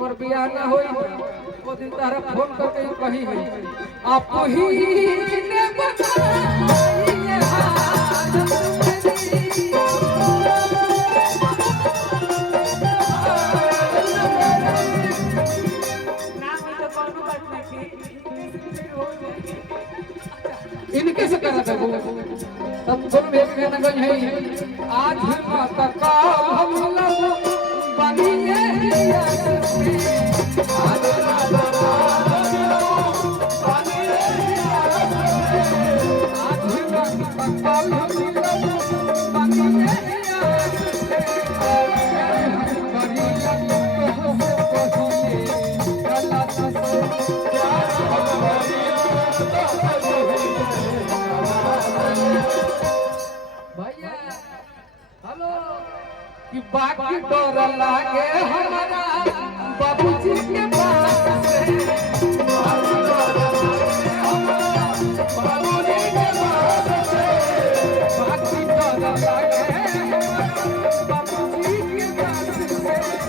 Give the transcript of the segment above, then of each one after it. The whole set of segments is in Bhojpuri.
पर बियाह ना होई वो दिन तारा फोन करके कही है आप ही ने बताई ये हाल मेरी ना तो कोनो बात नहीं इनके से करा था तब दोनों भेज के नगन है आज माता का हम लोग बनिए आज राजा बनिए आज माता का हम लोग बनिए कि बाकी डर लागे हमारा बाबूजी के पास से बाकी डर लागे हमारा बाबूजी के पास से बाकी डर लागे हमारा बाबूजी के पास से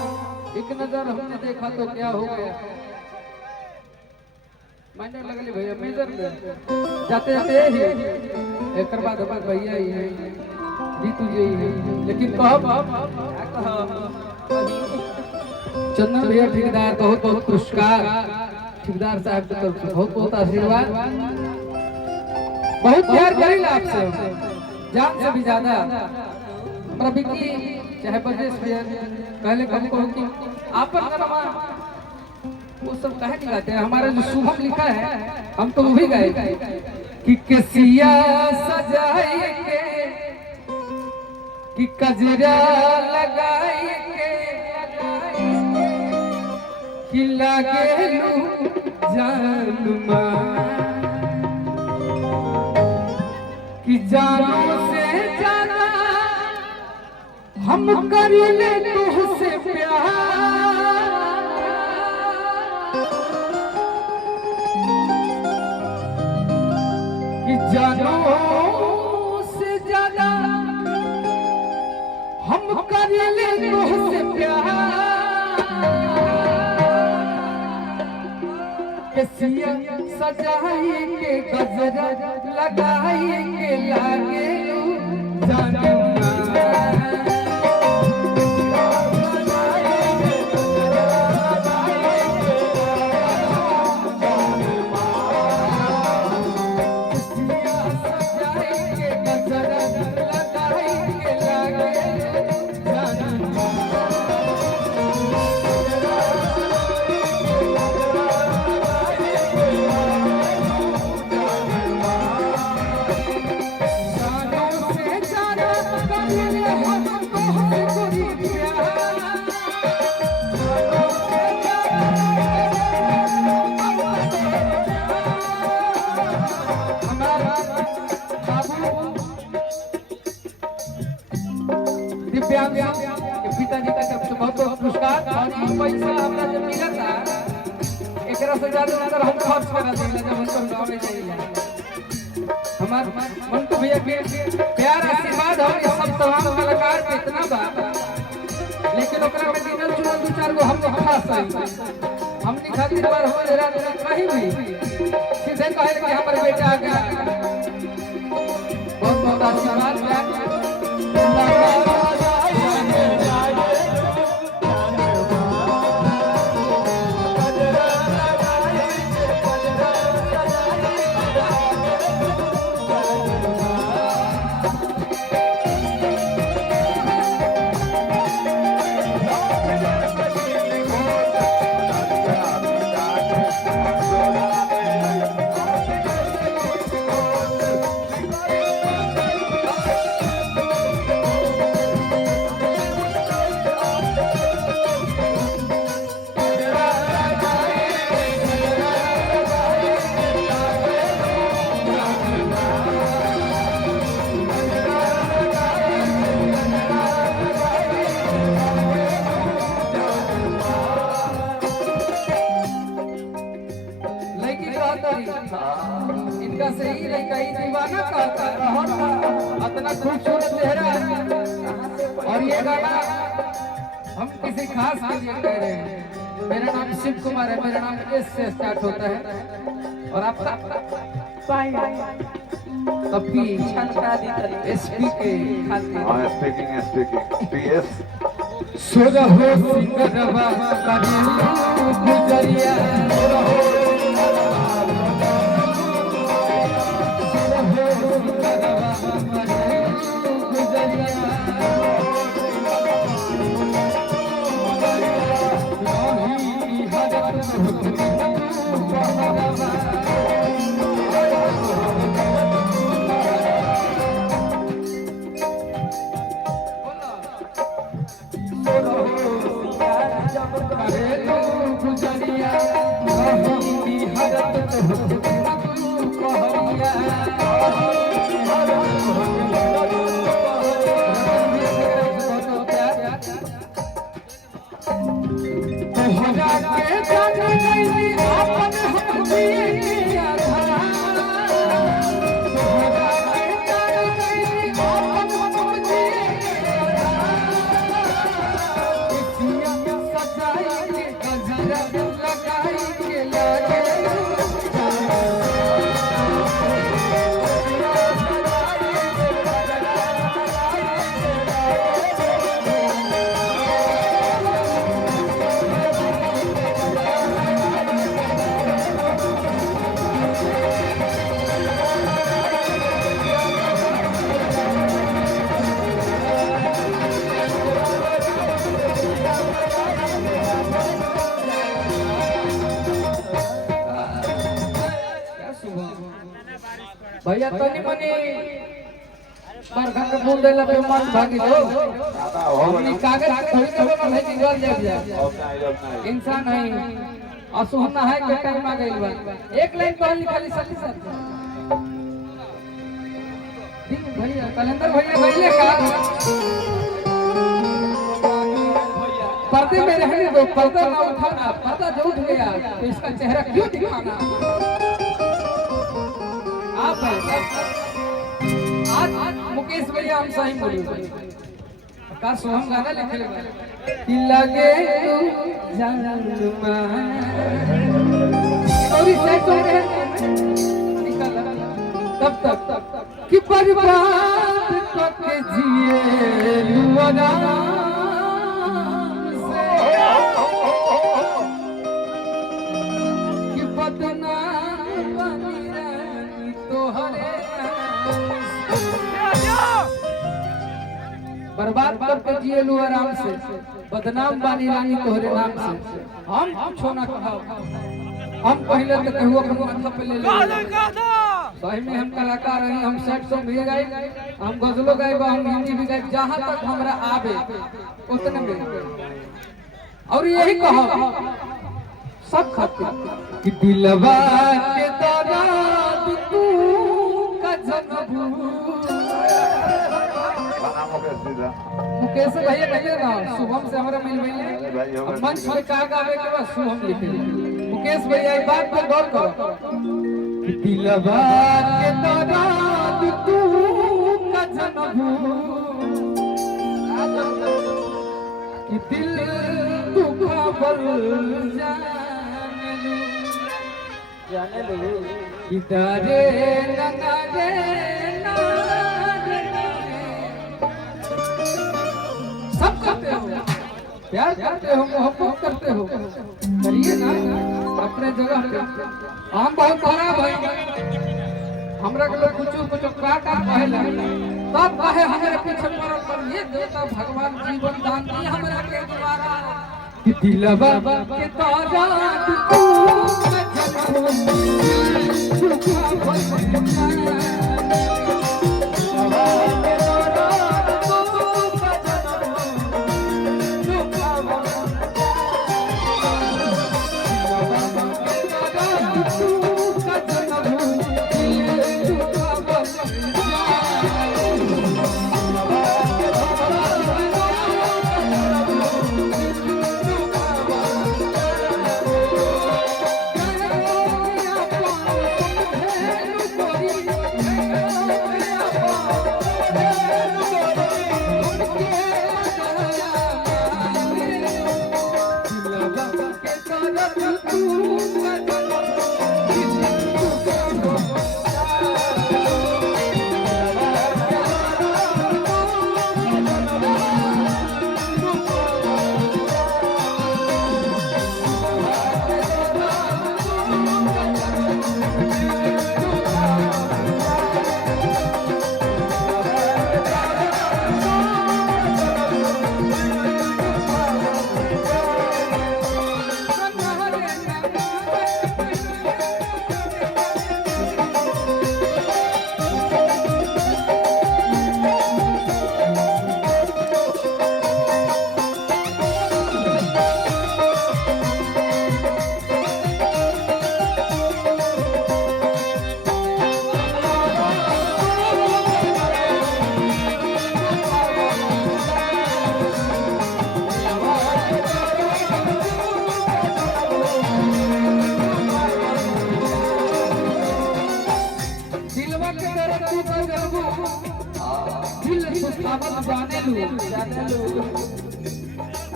हमने देखा तो क्या हो गया मैंने लगली भैया मेजर जाते जाते ही एक बाद हमारे भैया ही है जीतू जी है लेकिन चंदन भैया ठेकेदार बहुत बहुत पुरस्कार ठेकेदार साहब की तरफ से बहुत बहुत आशीर्वाद बहुत प्यार करेंगे आपसे जान से भी ज्यादा हमारा बिक्की चाहे बजेश भैया पहले हमको कि आप वो सब कहे नहीं गाते हैं हमारा जो शुभम लिखा है हम तो वो भी गाए कि केसिया सजाए के कि कजरा लगाए के कि लागे जानुमा कि जानो से जाना हम कर ले तुझसे प्यार कि जानो से ज्यादा हम कर ले तुझसे प्यार केसिया सजाई के गजरा लगाई के लागे जानो दिव्यांग के पिताजी का तरफ से बहुत बहुत पुरस्कार और पैसा हमरा जब मिला था एकरा से ज्यादा अंदर हम खर्च करा देला जब उनको गाँव में जाइए हमार मंटू भैया के प्यार आशीर्वाद और ये सब तमाम कलाकार के इतना बा लेकिन ओकरा में गिनल चुनल दो चार गो हम खास है हमनी खातिर बार हो जरा कहीं भी सीधे कहे कि हमारे बेटा आ गया बहुत बहुत आशीर्वाद इनका सही लड़का ही दीवाना कहता इतना खूबसूरत चेहरा और ये गाना हम किसी खास के लिए कह रहे हैं। मेरा नाम शिव कुमार है, मेरा नाम एस से स्टार्ट होता है और आपका तभी एसपी के PS सोजा हो सिंगरवा करेलू गुजरिया भैया तनी मनी बरखा के बूंद देला पे मन भागी दो हमनी कागज थोड़ी कबो ना है कि गल जाए इंसान है असुहना है के टाइम आ गइल बा एक लाइन कहली खाली सती सती दिन भैया कैलेंडर भैया भैया का पर्दे में रहने दो पर्दा ना उठाना पर्दा जो उठ गया तो इसका चेहरा क्यों दिखाना आप आज मुकेश भैया हम सही बोले का सोहम गाना लिखे कि लगे तू जानमा और इस साइड तो निकल तब तक कि बर्बाद करके जिए लुआना से कि बदनाम बनी रही तोहरे बर्बाद करके जिए लू आराम से बदनाम बानी रानी तोहरे नाम से हम छोना कहा हम पहले तो कहू अपन माथा पे ले ले सही में हम कलाकार हैं हम सेट सॉन्ग भी गाए हम गजलो गाए हम हिंदी भी गाए जहां तक हमरा आवे उतने में और यही कहो सब खातिर कि दिलवा के दर्द तू का जनबू मुकेश भैया कहिए ना शुभम से हमारा मिल गई मंच पे का गावे के बाद शुभम लिखे मुकेश भैया इस बात पर गौर करो कि दिलवा के दर्द तू का जनबू कि दिल तू खबर जाने लो कि डरे ना सब करते हो, प्यार करते हो, मोहब्बत करते हो, करिए ना अपने जगह पे। हम बहुत खराब है, हमरा के लोग कुछ काट कहला तब कहे हमारे पीछे पड़ल पर ये देवता भगवान जीवन दान दी हमरा के द्वारा कि दिलवा के तारा तू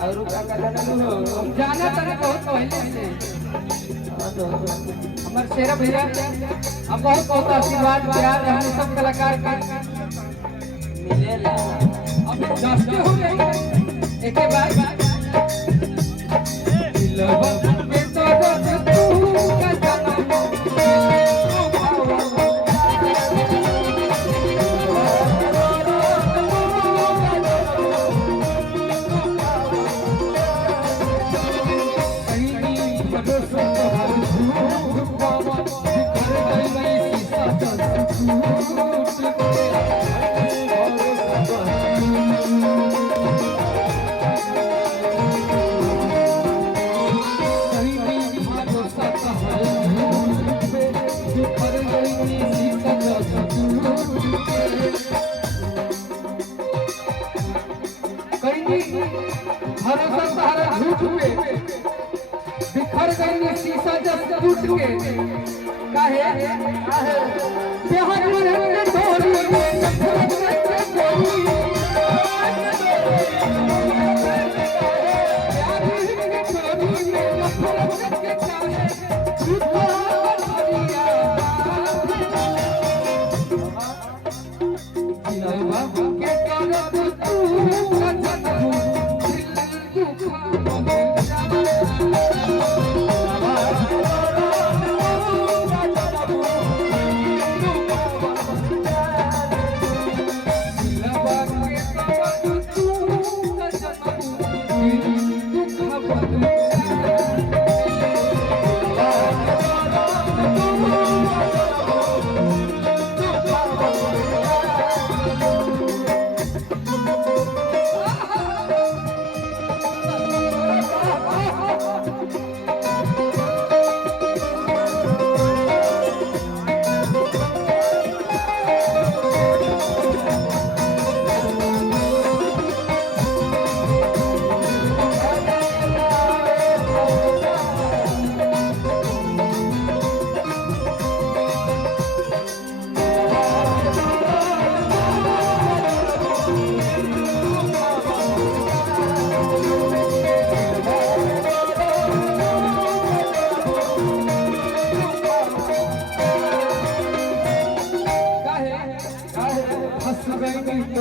और जाना तने बहुत पहले से हमारे शेरा भैया अब बहुत बहुत आशीर्वाद प्यार हम सब कलाकार का मिलेला अब दस्ते हो गए एक के बाद दिलवा के तो तू का जाना भरोसा सहारा झूठ हुए बिखर गई शीशा जब टूट के काहे बिहार में डोरी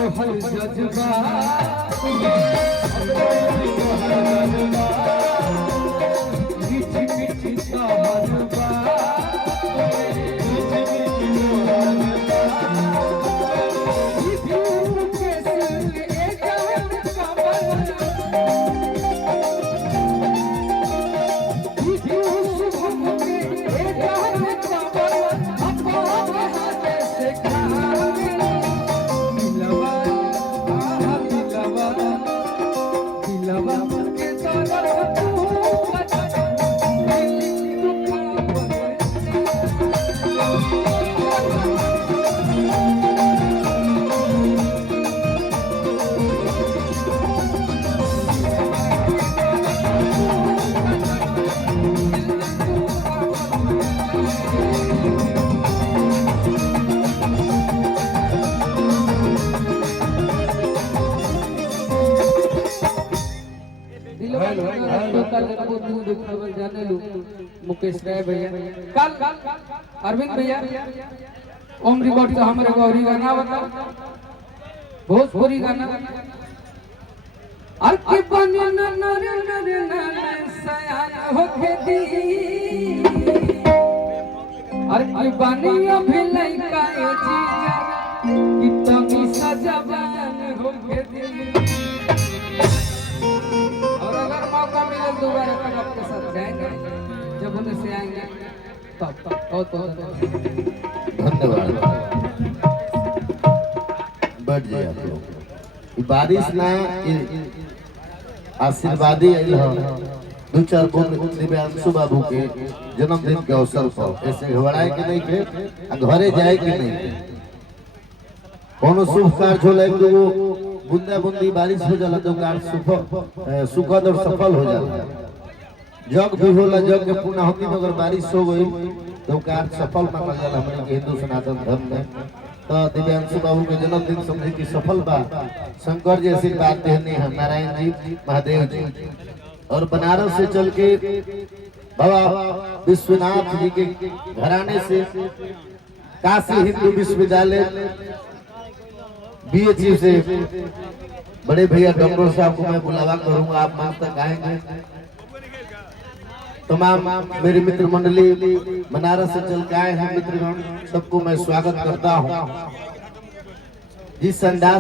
तोहर जज्बा मीठी मीठी तोहर मुकेश राय भैया कल अरविंद भैया ओम रिकॉर्ड से हमारे गौरी गाना बता भोजपुरी गाना अर के बने न नर नर नर सयान होके दी अर के बने अभी लइका ए जीजा कि तमी सजवान होके दी और अगर मौका मिले दोबारा तक आपके साथ जाएंगे जब उन्हें से आएंगे तब तो धन्यवाद बढ़ जाए आप लोग बारिश ना आशीर्वादी आइल हो दो चार दिव्यांशु बाबू के जन्मदिन के अवसर पर ऐसे घबराए के नहीं के घरे जाए के नहीं कोनो शुभ कार्य होला एक दो बूंदा बूंदी बारिश हो जाला तो कार्य सुखद और सफल हो जाला जग भी होला जग के पूर्णाहुति में अगर बारिश हो गई तो कार्य सफल मानल जाला हमरे के हिंदू सनातन धर्म में तो दिव्यांशु बाबू के जन्मदिन समझे की सफल बा शंकर जी आशीर्वाद देने हैं नारायण जी महादेव जी और बनारस से चल के बाबा विश्वनाथ जी के घराने से काशी हिंदू विश्वविद्यालय बीएचयू से बड़े भैया डॉक्टर साहब को मैं बुलावा करूंगा आप मंच तक आएंगे तमाम मेरे मित्र मंडली बनारस से चल के आए हैं मित्रगण सबको मैं स्वागत करता हूं जिस अंदाज